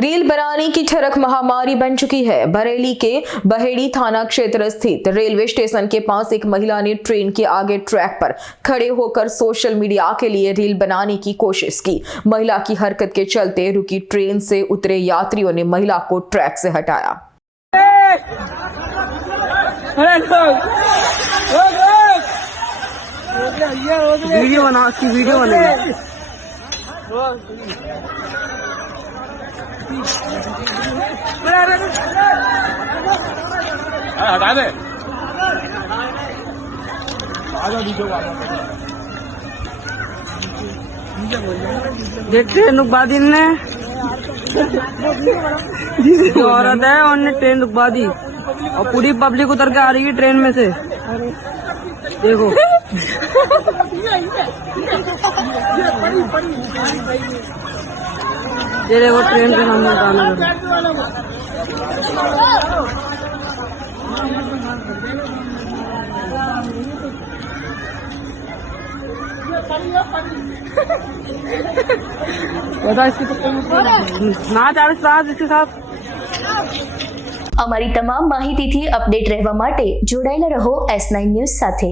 Reel बनाने की ठरक महामारी बन चुकी है। बरेली के बहेड़ी थाना क्षेत्र स्थित रेलवे स्टेशन के पास एक महिला ने ट्रेन के आगे ट्रैक पर खड़े होकर सोशल मीडिया के लिए रील बनाने की कोशिश की। महिला की हरकत के चलते रुकी ट्रेन से उतरे यात्रियों ने महिला को ट्रैक से हटाया। वीडियो बना हटा दे। देखते हैं रुकवा दी ने जो औरत है उन्होंने ट्रेन रुकवा दी और पूरी पब्लिक उतर के आ रही है ट्रेन में से। देखो ये देखो ट्रेन के सामने उतारना। बता इसकी ना चार्ज इसके साथ। અમારી તમામ માહિતીથી અપડેટ રહેવા માટે જોડાયેલા રહો S9 ન્યૂઝ સાથે।